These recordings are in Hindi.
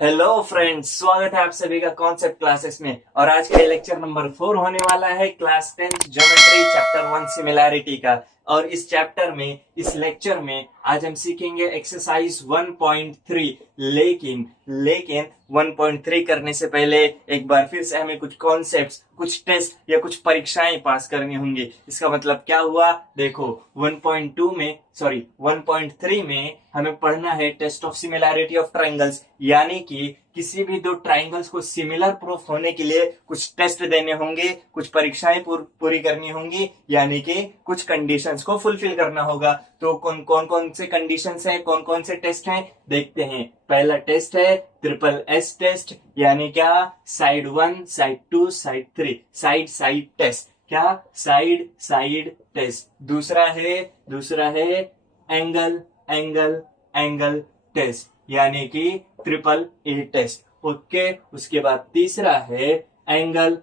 हेलो फ्रेंड्स, स्वागत है आप सभी का कॉन्सेप्ट क्लासेस में। और आज का लेक्चर नंबर 4 होने वाला है क्लास 10 ज्योमेट्री चैप्टर 1 सिमिलैरिटी का। और इस चैप्टर में, इस लेक्चर में आज हम सीखेंगे एक्सरसाइज 1.3। लेकिन 1.3 करने से पहले एक बार फिर से हमें कुछ कॉन्सेप्ट्स, कुछ टेस्ट या कुछ परीक्षाएं पास करनी होंगी। इसका मतलब क्या हुआ, देखो 1.3 में हमें पढ़ना है test of similarity of triangles, यानी कि किसी भी दो ट्राइंगल्स को सिमिलर प्रूफ होने के लिए कुछ टेस्ट देने होंगे, कुछ परीक्षाएं पूरी करनी होंगी, यानी कि कुछ कंडीशंस को फुलफिल करना होगा। तो कौन से कंडीशंस हैं, कौन कौन से टेस्ट हैं, देखते हैं। पहला टेस्ट है ट्रिपल एस टेस्ट, यानी क्या, side 1, side 2, side 3, side test. क्या, साइड टेस्ट। दूसरा है एंगल एंगल टेस्ट, यानी कि ट्रिपल ए टेस्ट। ओके, उसके बाद तीसरा है एंगल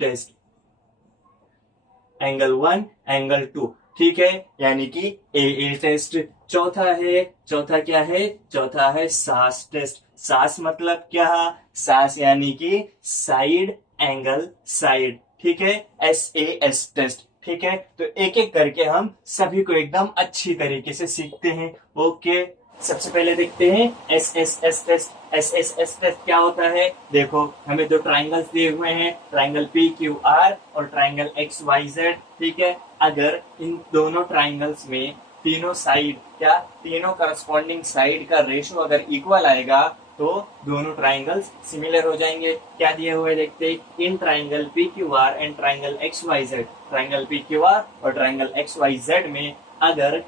टेस्ट, एंगल 1, एंगल 2, ठीक है, यानी कि ए टेस्ट। चौथा क्या है, चौथा है सास टेस्ट। सास मतलब क्या, सास यानी कि साइड एंगल साइड, ठीक है, SAS टेस्ट। ठीक है, तो एक एक करके हम सभी को एकदम अच्छी तरीके से सीखते हैं। ओके, सबसे पहले देखते हैं SSS टेस्ट। SSS टेस्ट क्या होता है, देखो हमें दो ट्राइंगल्स दिए हुए हैं, ट्राइंगल PQR और ट्राइंगल XYZ। ठीक है, अगर इन दोनों ट्राइंगल्स में तीनों साइड, क्या तीनों करस्पॉन्डिंग साइड का रेशो अगर इक्वल आएगा तो दोनों ट्राइंगल्स सिमिलर हो जाएंगे। क्या दिए हुए देखते हैं, in triangle PQR and triangle XYZ, triangle PQR और ट्राइंगल XYZ में अगर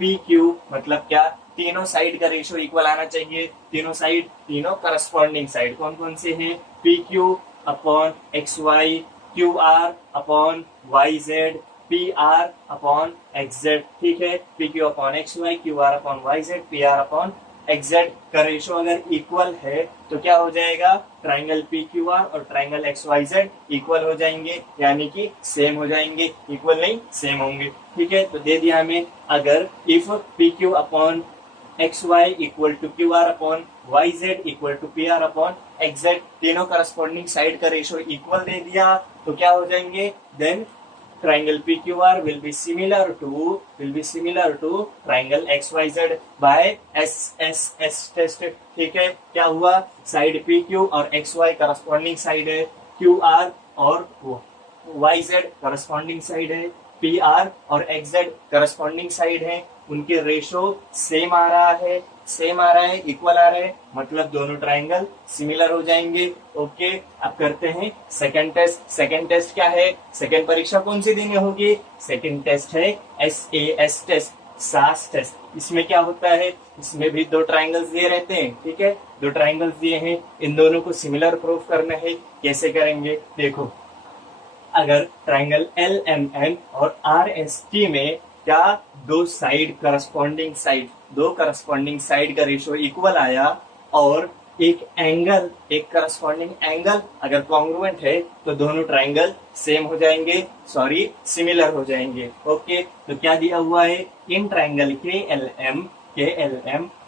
PQ मतलब क्या, तीनों साइड का रेशियो इक्वल आना चाहिए। तीनों करस्पॉन्डिंग साइड कौन कौन से हैं, PQ upon XY, QR upon YZ, PR upon XZ। ठीक है, PQ upon XY, QR upon YZ, PR upon XZ का रेशियो अगर इक्वल है तो क्या हो जाएगा, ट्राइंगल PQR और ट्राइंगल XYZ इक्वल हो जाएंगे, यानी कि सेम हो जाएंगे। इक्वल नहीं, सेम होंगे। ठीक है, तो दे दिया हमें, अगर if PQ upon XY equal to QR upon YZ equal to PR upon XZ, तीनों करस्पॉन्डिंग साइड का रेशियो इक्वल दे दिया तो क्या हो जाएंगे, then triangle PQR will be similar to triangle XYZ by SSS test। ठीक है, क्या हुआ, साइड PQ और XY करस्पॉन्डिंग साइड है, QR और YZ करस्पॉन्डिंग साइड है, PR और XZ करस्पॉन्डिंग साइड है, उनके रेशो सेम आ रहा है, इक्वल आ रहा है, मतलब दोनों ट्राइंगल सिमिलर हो जाएंगे। ओके, अब करते हैं सेकंड टेस्ट। सेकंड टेस्ट क्या है, सेकंड परीक्षा कौन सी देनी होगी, सेकंड टेस्ट है SAS टेस्ट, सास टेस्ट। इसमें क्या होता है, इसमें भी दो ट्राइंगल्स दिए रहते हैं। ठीक है, दो ट्राइंगल्स दिए हैं, इन दोनों को सिमिलर प्रूफ करना है। कैसे करेंगे, देखो अगर ट्राइंगल LMN और RST में क्या, दो करस्पॉन्डिंग साइड का रेशियो इक्वल आया और एक करस्पॉन्डिंग एंगल अगर कॉन्ग्रुएंट है तो दोनों ट्राइंगल सेम हो जाएंगे, सिमिलर हो जाएंगे। ओके, तो क्या दिया हुआ है, in triangle KLM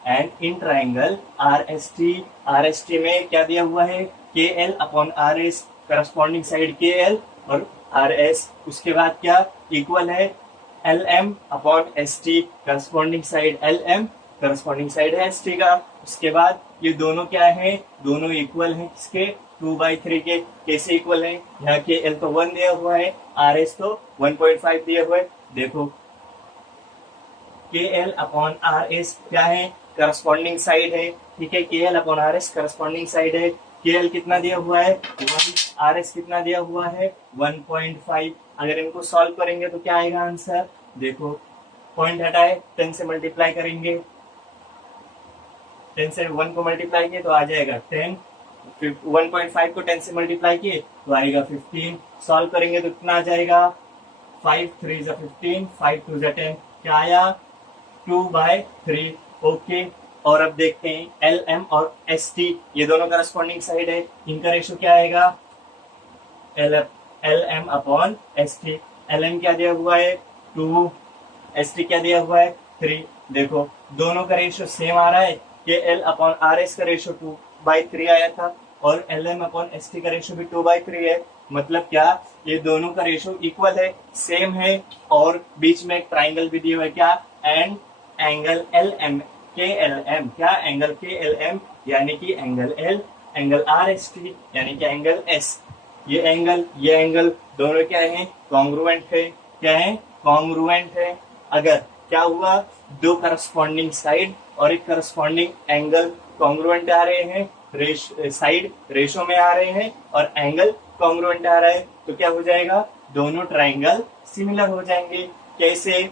and in triangle RST में क्या दिया हुआ है, KL upon RS, corresponding side KL और RS। उसके बाद क्या, इक्वल है LM upon ST, corresponding side LM, corresponding side है ST का। उसके बाद ये दोनों क्या है, दोनों इक्वल है किसके, 2/3 के। कैसे इक्वल है, यहाँ के L तो 1 दिया हुआ है, RS तो 1.5 दिया हुआ है। देखो KL अपॉन RS क्या है, करस्पॉन्डिंग साइड है। ठीक है, KL upon RS corresponding side है। KL कितना दिया हुआ है 1, RS कितना दिया हुआ है 1.5। अगर इनको सॉल्व करेंगे तो क्या आएगा आंसर, देखो पॉइंट हटाए 10 से मल्टीप्लाई करेंगे, 10 से 1 को मल्टीप्लाई किए तो आ जाएगा 10, 1.5 को 10 से मल्टीप्लाई किए तो आएगा 15। सॉल्व करेंगे तो कितना आ जाएगा, 5 3 15, 5 2 10, क्या आया 2/3। ओके, और अब देखते हैं LM और ST, ये दोनों करस्पॉन्डिंग साइड है, इनका रेशियो क्या आएगा, LM अपॉन ST। LM क्या दिया हुआ है 2, ST क्या दिया हुआ है 3। देखो दोनों का रेशियो सेम आ रहा है, कि एल अपॉन आर एस का रेशो 2/3 आया था और L M upon S T का रेशो भी 2/3 है। मतलब क्या, ये दोनों का रेशो इक्वल है, सेम है, और बीच में एक ट्राइंगल भी दिया हुआ है क्या, एंड एंगल एल एम के एल एम, क्या एंगल के एल एम यानी कि angle L, angle R S T यानी कि एंगल एस, ये एंगल दोनों क्या है, कॉन्ग्रुएंट है। क्या है, कॉन्ग्रुएंट है। अगर क्या हुआ, दो करस्पॉन्डिंग साइड और एक करस्पॉन्डिंग एंगल कॉन्ग्रुएंट आ रहे हैं, साइड रेशो में आ रहे हैं और एंगल कॉन्ग्रुएंट आ रहा है, तो क्या हो जाएगा, दोनों ट्राइंगल सिमिलर हो जाएंगे। कैसे,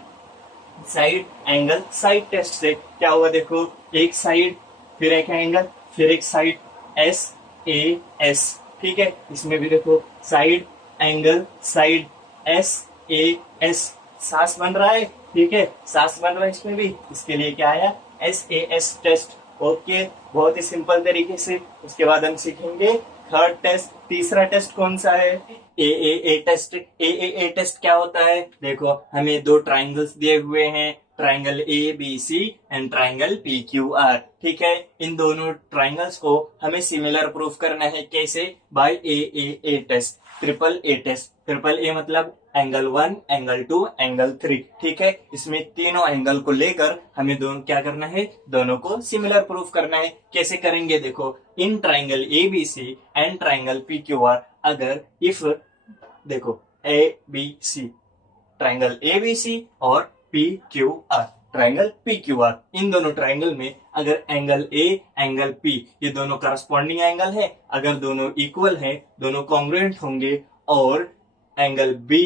साइड एंगल साइड टेस्ट से क्या हुआ, देखो एक साइड फिर एक एंगल फिर एक साइड, एस ए एस, ठीक है। इसमें भी देखो side angle side, S A S, सास बन रहा है, ठीक है, सास बन रहा है इसमें भी, इसके लिए क्या आया, S A S test. Okay, बहुत ही सिंपल तरीके से। उसके बाद हम सीखेंगे थर्ड टेस्ट। तीसरा टेस्ट कौन सा है, ए टेस्ट। ए टेस्ट क्या होता है, देखो हमें दो ट्राइंगल्स दिए हुए हैं, triangle A B C and triangle P Q R, ठीक है। इन दोनों ट्राइंगल्स को हमें सिमिलर प्रूफ करना है, कैसे, by A test, triple A test. Triple A मतलब एंगल 1, एंगल 2, एंगल 3, ठीक है। इसमें तीनों एंगल को लेकर हमें दोनों क्या करना है, दोनों को सिमिलर प्रूफ करना है। कैसे करेंगे, देखो in triangle A B C and triangle P Q R, अगर इफ देखो A B C, triangle A B C और P Q R, triangle P Q R, इन दोनों ट्राइंगल में अगर एंगल ए एंगल पी ये दोनों करस्पॉन्डिंग एंगल है, अगर दोनों इक्वल है, दोनों कॉन्ग्रुएंट होंगे, और एंगल बी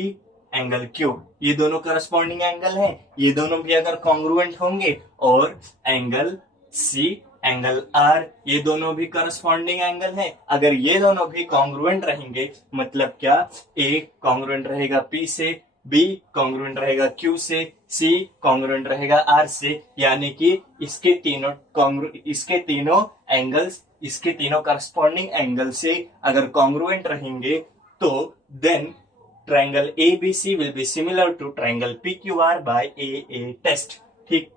एंगल क्यू ये दोनों करस्पॉन्डिंग एंगल है, ये दोनों भी अगर कॉन्ग्रुएंट होंगे, और एंगल सी एंगल आर ये दोनों भी करस्पॉन्डिंग एंगल है, अगर ये दोनों भी कॉन्ग्रुएंट रहेंगे, मतलब क्या, ए कॉन्ग्रुएंट रहेगा पी से, बी कॉन्ग्रुएंट रहेगा क्यू से, सी कॉन्ग्रुएंट रहेगा आर से, यानी कि इसके तीनों एंगल्स, इसके तीनों करस्पॉन्डिंग एंगल से अगर कॉन्ग्रुएंट रहेंगे, तो then triangle ABC will be similar to triangle PQR by AA test, ठीक,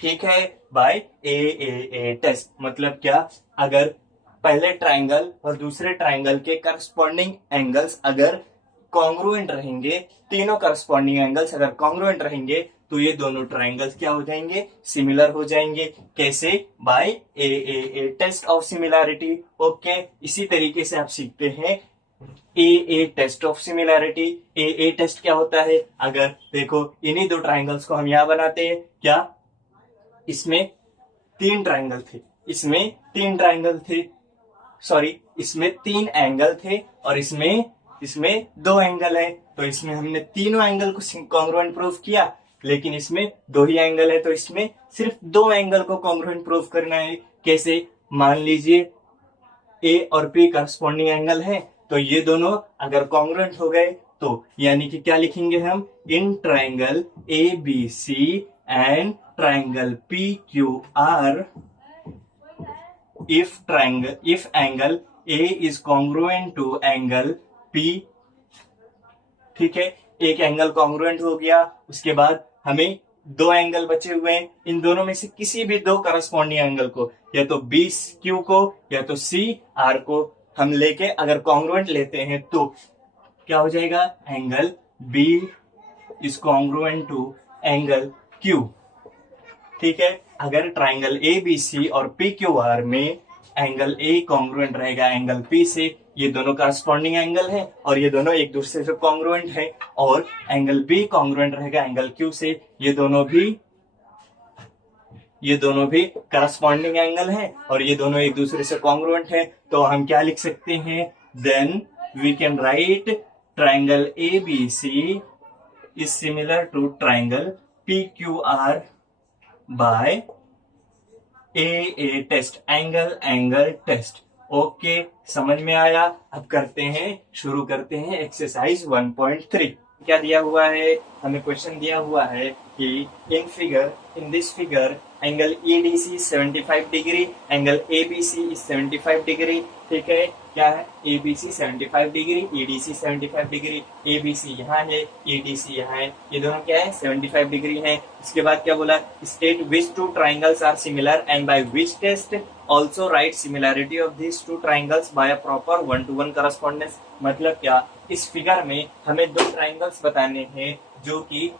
ठीक है, by AA test। मतलब क्या, अगर पहले ट्राइंगल और दूसरे ट्राइंगल के करस्पॉन्डिंग एंगल्स अगर कॉन्ग्रुएंट रहेंगे, तीनों करस्पॉन्डिंग एंगल्स अगर कॉन्ग्रुएंट रहेंगे, तो ये दोनों ट्राइंगल्स क्या हो जाएंगे, सिमिलर हो जाएंगे। कैसे, by AA test of similarity. Okay, इसी तरीके से आप सीखते हैं a test of similarity. A test क्या होता है, अगर देखो इन्हीं दो ट्राइंगल्स को हम यहां बनाते हैं, क्या, इसमें तीन ट्राइंगल थे, इसमें तीन ट्राइंगल थे, सॉरी इसमें तीन एंगल थे, और इसमें दो एंगल है, तो इसमें हमने तीनों एंगल को कॉन्ग्रुएंट प्रूफ किया, लेकिन इसमें दो ही एंगल है, तो इसमें सिर्फ दो एंगल को कॉन्ग्रुएंट प्रूफ करना है। कैसे, मान लीजिए ए और पी करस्पॉन्डिंग एंगल है, तो ये दोनों अगर कॉन्ग्रुएंट हो गए, तो यानी कि क्या लिखेंगे हम, in triangle A B C and triangle P Q R, if angle A is congruent to angle P, ठीक है, एक एंगल कॉन्ग्रुएंट हो गया, उसके बाद हमें दो एंगल बचे हुए हैं, इन दोनों में से किसी भी दो करस्पॉन्डिंग एंगल को, या तो बी क्यू को या तो सी आर को हम लेके अगर कॉन्ग्रुएंट लेते हैं, तो क्या हो जाएगा, angle B is congruent to angle Q, ठीक है। अगर ट्राइंगल ए बी सी और पी क्यू आर में एंगल ए कॉन्ग्रुएंट रहेगा एंगल पी से, ये दोनों करस्पॉन्डिंग एंगल है और ये दोनों एक दूसरे से कॉन्ग्रुएंट है, और एंगल बी कॉन्ग्रुएंट रहेगा एंगल क्यू से, ये दोनों भी करस्पॉन्डिंग एंगल है और ये दोनों एक दूसरे से कॉन्ग्रुएंट है, तो हम क्या लिख सकते हैं, then we can write triangle A B C is similar to triangle P Q R by A test, angle test. Okay, समझ में आया। अब शुरू करते हैं एक्सरसाइज 1.3। क्या दिया हुआ है, हमें क्वेश्चन दिया हुआ है कि in this figure angle EDC 75 degree, angle ABC is 75 degree, ठीक है। क्या है? ABC 75 degree, EDC 75 degree, ABC यहाँ है, EDC यहाँ है, ये दोनों क्या है? 75 डिग्री है। इसके बाद क्या बोला? State which two triangles are similar and by which test also write similarity of this two triangles by a proper 1-to-1 correspondence. मतलब क्या? इस फिगर में हमें दो ट्राइंगल्स बताने हैं जो कि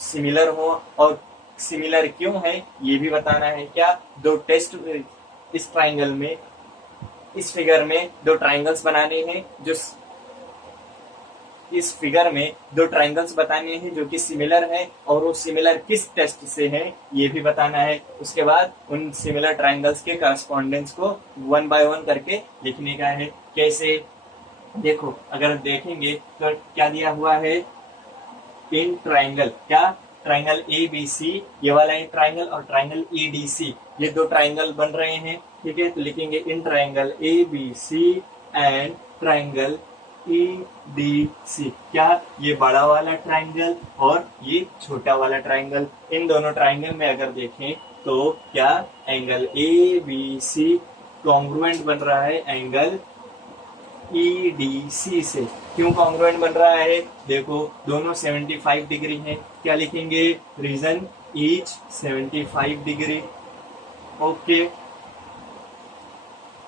सिमिलर हो, और सिमिलर क्यों है ये भी बताना है। क्या? दो टेस्ट इस ट्राइंगल में, इस फिगर में दो ट्राइंगल्स बनाने हैं जो इस फिगर में दो ट्राइंगल्स बताने हैं जो कि सिमिलर है, और वो सिमिलर किस टेस्ट से है ये भी बताना है। उसके बाद उन सिमिलर ट्राइंगल्स के करस्पॉन्डेंस को 1 by 1 करके लिखने का है। कैसे? देखो, अगर देखेंगे तो क्या दिया हुआ है? इन ट्राइंगल, क्या? ट्राइंगल ABC, ये वाला एक ट्राइंगल, और ट्राइंगल EDC, ये दो ट्राइंगल बन रहे हैं, ठीक है। तो लिखेंगे in triangle ABC and triangle EDC। क्या? ये बड़ा वाला ट्राइंगल और ये छोटा वाला ट्राइंगल, इन दोनों ट्राइंगल में अगर देखें तो क्या? एंगल ABC कॉन्ग्रुएंट बन रहा है एंगल EDC से। क्यों कॉन्ग्रुएंट बन रहा है? देखो, दोनों 75 डिग्री हैं। क्या लिखेंगे? Reason each 75 degree. Okay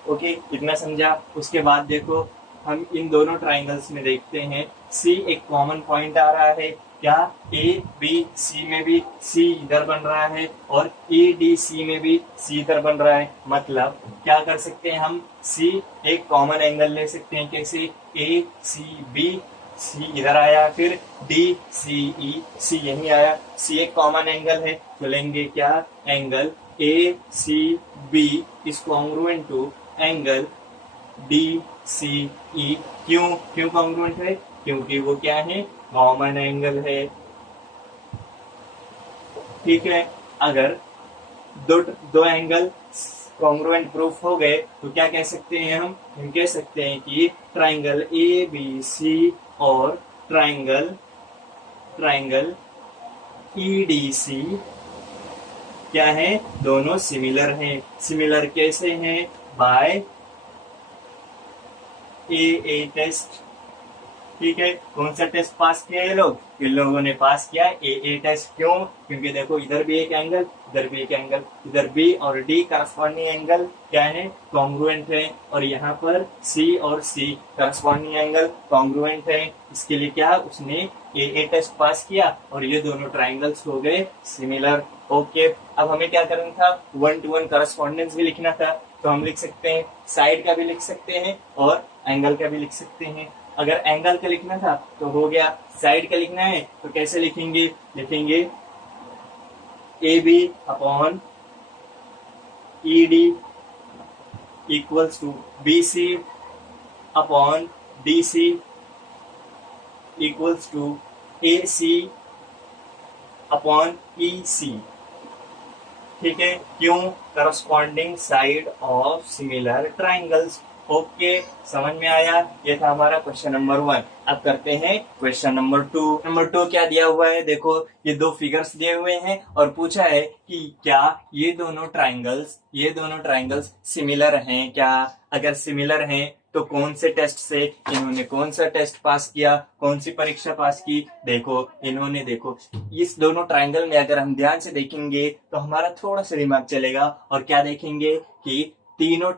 okay, इतना समझा। उसके बाद देखो, हम इन दोनों ट्राइंगल्स में देखते हैं सी एक कॉमन पॉइंट आ रहा है। क्या? ABC में भी C इधर बन रहा है, और EDC में भी C इधर बन रहा है। मतलब क्या कर सकते हैं हम? C एक कॉमन एंगल ले सकते हैं। कैसे? ACB, C इधर आया, फिर DCE, C यहीं आया, C एक कॉमन एंगल है, तो लेंगे क्या? Angle ACB is congruent to angle DCE। क्यों? क्यों कॉन्ग्रुएंट है? क्योंकि वो क्या है? कॉमन एंगल है, ठीक है। अगर दो दो एंगल कॉन्ग्रुएंट प्रूफ हो गए तो क्या कह सकते हैं हम कह सकते हैं कि ट्राइंगल ABC और ट्राइंगल ट्राइंगल EDC क्या है? दोनों सिमिलर हैं। सिमिलर कैसे हैं? बाय AA टेस्ट, ठीक है। कौन सा टेस्ट पास किया ये लोग? इन लोगों ने पास किया AA टेस्ट। क्यों? क्योंकि देखो, इधर भी एक एंगल, इधर भी एक एंगल, इधर B और D करस्पॉन्डिंग एंगल क्या है? कॉन्ग्रुएंट है, और यहाँ पर C और C करस्पॉन्डिंग एंगल कॉन्ग्रुएंट है। इसके लिए क्या? उसने AA टेस्ट पास किया, और ये दोनों ट्राइंगल्स हो गए सिमिलर। ओके, अब हमें क्या करना था? 1-to-1 करस्पॉन्डेंस भी लिखना था। तो हम लिख सकते हैं, साइड का भी लिख सकते हैं और एंगल का भी लिख सकते हैं। अगर एंगल का लिखना था तो हो गया, साइड का लिखना है तो कैसे लिखेंगे? लिखेंगे AB upon ED equals to BC upon DC equals to AC upon EC, ठीक है। क्यों? Corresponding side of similar triangles. Okay, समझ में आया? ये था हमारा क्वेश्चन नंबर 1। अब करते हैं क्वेश्चन नंबर 2। नंबर 2 क्या दिया हुआ है? देखो, ये दो फिगर्स दिए हुए हैं और पूछा है कि क्या ये दोनों ट्राइंगल्स सिमिलर हैं क्या? अगर सिमिलर हैं तो कौन से टेस्ट से, इन्होंने कौन सा टेस्ट पास किया, कौन सी परीक्षा पास की? देखो, इन्होंने, देखो, इस दोनों ट्राइंगल में अगर हम ध्यान से देखेंगे तो हमारा थोड़ा सा दिमाग चलेगा, और क्या देखेंगे कि दोनों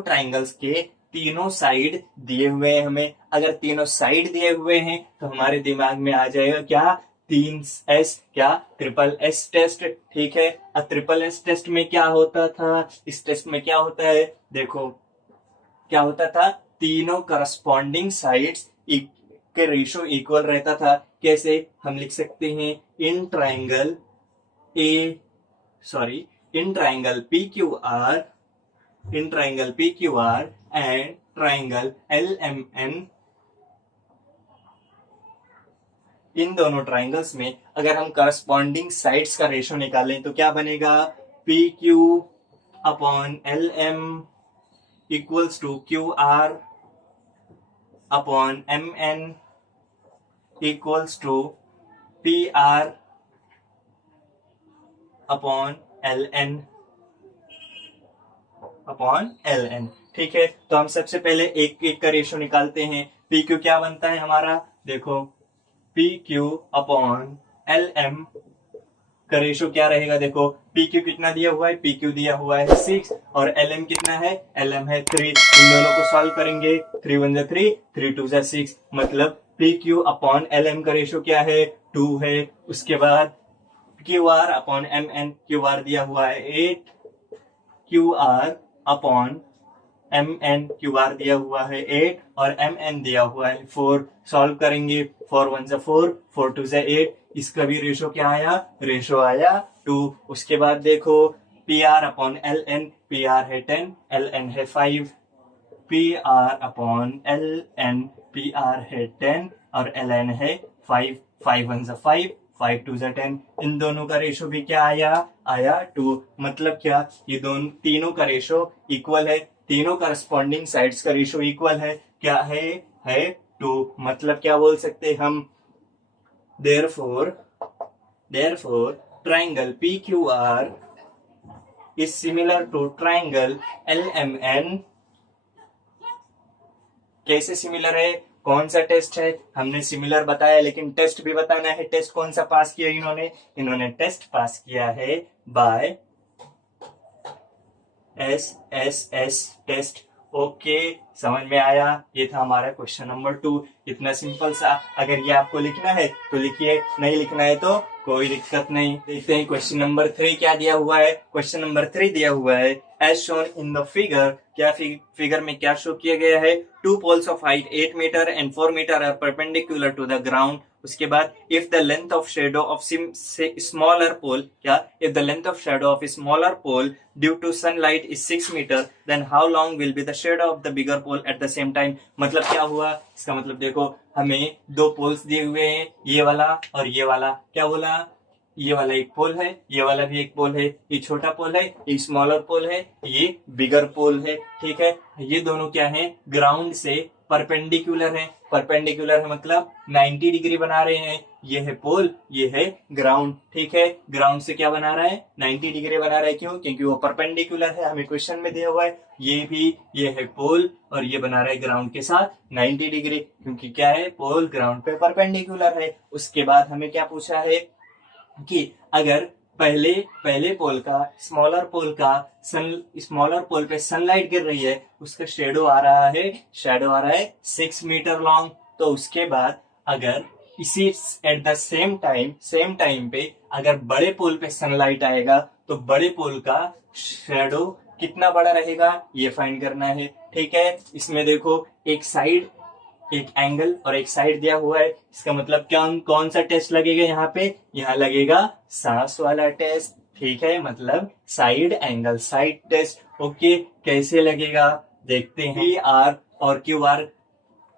ट्राइंगल्स के तीनों साइड दिए हुए हैं हमें। अगर तीनों साइड दिए हुए हैं तो हमारे दिमाग में आ जाएगा क्या? 3S, क्या? ट्रिपल एस टेस्ट, ठीक है। अब ट्रिपल एस टेस्ट में क्या होता था? इस टेस्ट में क्या होता है? देखो, क्या होता था? तीनों करस्पॉन्डिंग साइड्स के रेशो इक्वल रहता था। कैसे? हम लिख सकते हैं in triangle PQR, in triangle PQR and triangle LMN, इन दोनों ट्राइंगल्स में अगर हम करस्पॉन्डिंग साइड्स का रेशो निकालें तो क्या बनेगा? PQ upon LM equals to QR upon MN equals to PR upon ln upon ln। ठीक है, तो हम सबसे पहले एक एक का रेशो निकालते हैं। पी क्यू क्या बनता है हमारा, देखो P Q upon L M का रेशो क्या रहेगा, देखो पी क्यू कितना दिया हुआ है, पी क्यू दिया हुआ है 6 और एल एम कितना है, एल एम है 3। इन दोनों को सॉल्व करेंगे, 3 1 3, 3 2 6, मतलब P Q upon L M का रेशो क्या है, 2 है। उसके बाद Q R upon M N, Q R दिया हुआ है 8, Q R upon M N, Q R दिया हुआ है 8 और एम एन दिया हुआ है 4। सॉल्व करेंगे, 4 1 4, 4 2 8, इसका भी रेशो क्या आया, रेशो आया 2। उसके बाद देखो P R upon L N, P R है 10, एल एन है 5, P R upon L N, P R है 10 और एल एन है 5, 5 1 5, 5 2 10, इन दोनों का रेशो भी क्या आया, आया 2। मतलब क्या, ये दोनों तीनों का रेशो इक्वल है, तीनों करस्पॉन्डिंग साइड्स का रेशो इक्वल है, क्या है 2। मतलब क्या बोल सकते हैं हम, therefore triangle P Q R is similar to triangle L M N. कैसे सिमिलर है, कौन सा टेस्ट है, हमने सिमिलर बताया लेकिन टेस्ट भी बताना है। टेस्ट कौन सा पास किया इन्होंने टेस्ट पास किया है बाय एस टेस्ट। ओके, समझ में आया, ये था हमारा क्वेश्चन नंबर 2। इतना सिंपल सा, अगर ये आपको लिखना है तो लिखिए, नहीं लिखना है तो कोई दिक्कत नहीं। देखते हैं क्वेश्चन नंबर 3 क्या दिया हुआ है। क्वेश्चन नंबर 3 दिया हुआ है as shown in the figure, क्या फिगर में क्या शो किया गया है, 2 poles of height 8 metre and 4 metre are perpendicular to the ground. उसके बाद if the length of shadow of smaller pole, क्या, if the length of shadow of smaller pole due to sunlight is 6 metre, then how long will be the shadow of the bigger pole at the same time. मतलब क्या हुआ, इसका मतलब देखो हमें दो पोल्स दिए हुए हैं, ये वाला और ये वाला। क्या बोला, ये वाला एक पोल है, ये वाला भी एक पोल है, ये छोटा पोल है, ये स्मॉलर पोल है, ये बिगर पोल है। ठीक है, ये दोनों क्या है, ग्राउंड से परपेंडिकुलर है। परपेंडिकुलर है मतलब 90 डिग्री बना रहे हैं। ये है पोल, ये है ग्राउंड। ठीक है, ग्राउंड से क्या बना रहा है, 90 डिग्री बना रहा है। क्यों, क्योंकि वो परपेंडिकुलर है, हमें क्वेश्चन में दिया हुआ है। ये भी, ये है पोल और ये बना रहा है ग्राउंड के साथ 90 डिग्री, क्योंकि क्या है, पोल ग्राउंड पे परपेंडिकुलर है। उसके बाद हमें क्या पूछा है कि अगर पहले पहले पोल का, स्मॉलर पोल पे सनलाइट गिर रही है, उसका शेडो आ रहा है 6 मीटर लॉन्ग। तो उसके बाद अगर इसी एट द सेम टाइम पे अगर बड़े पोल पे सनलाइट आएगा तो बड़े पोल का शेडो कितना बड़ा रहेगा, ये फाइंड करना है। ठीक है, इसमें देखो एक साइड, एक एंगल और एक साइड दिया हुआ है। इसका मतलब क्या, कौन सा टेस्ट लगेगा यहाँ पे, यहाँ लगेगा सांस वाला टेस्ट। ठीक है, मतलब side angle side test. Okay, कैसे लगेगा देखते हैं। पी आर और क्यू आर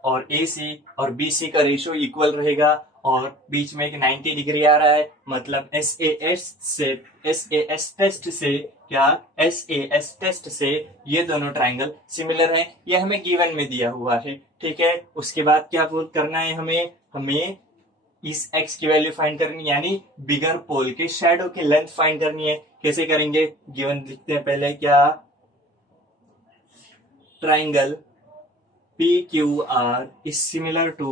और ए सी और बी सी का रेशियो इक्वल रहेगा और बीच में एक 90 डिग्री आ रहा है। मतलब एस ए एस टेस्ट से क्या, एस टेस्ट से ये दोनों ट्राइंगल सिमिलर हैं। ये हमें गिवन में दिया हुआ है। ठीक है, उसके बाद क्या करना है, हमें इस x की वैल्यू फाइंड करनी है, यानी बिगर पोल के शैडो की लेंथ फाइंड करनी है। कैसे करेंगे, गिवन लिखते हैं पहले, क्या, triangle PQR is similar to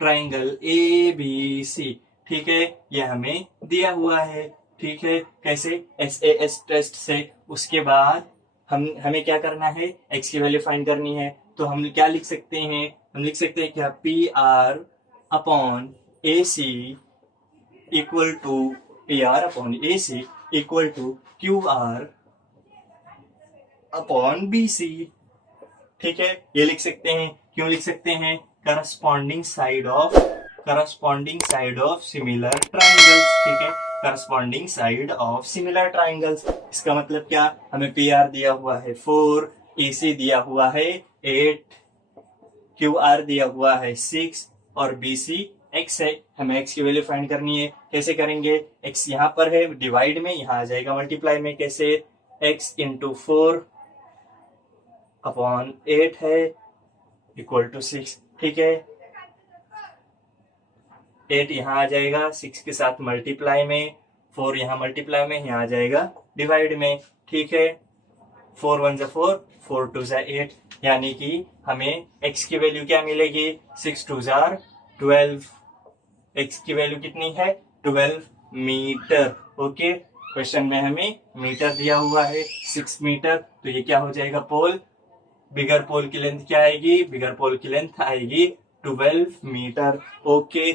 triangle ABC। ठीक है, ये हमें दिया हुआ है। ठीक है, कैसे, SAS टेस्ट से। उसके बाद हमें क्या करना है, x की वैल्यू फाइंड करनी है। तो हम क्या लिख सकते हैं, हम लिख सकते हैं क्या, PR upon AC equal to PR upon AC equal to QR upon BC। ठीक है, ये लिख सकते हैं। क्यों लिख सकते हैं, corresponding side of similar triangles. ठीक है, corresponding side of similar triangles. इसका मतलब क्या, हमें पी आर दिया हुआ है 4, ए सी दिया हुआ है 8, क्यू आर दिया हुआ है 6 और बी सी एक्स है। हमें एक्स की वैल्यू फाइंड करनी है। कैसे करेंगे, एक्स यहाँ पर है डिवाइड में, यहाँ आ जाएगा मल्टीप्लाई में। कैसे, एक्स इंटू 4 अपॉन 8 है इक्वल टू 6। ठीक है, 8 यहां आ जाएगा 6 के साथ मल्टीप्लाई में, 4 यहाँ मल्टीप्लाई में, यहाँ आ जाएगा डिवाइड में, ठीक है। 4 1 जा 4, 4 2 जा 8, यानी कि हमें x की वैल्यू क्या मिलेगी, 6 2 जा 12। x की वैल्यू कितनी है, 12 मीटर। ओके, क्वेश्चन में हमें मीटर दिया हुआ है 6 मीटर, तो ये क्या हो जाएगा, पोल। बिगर पोल की लेंथ क्या आएगी, बिगर पोल की लेंथ आएगी 12 मीटर। ओके,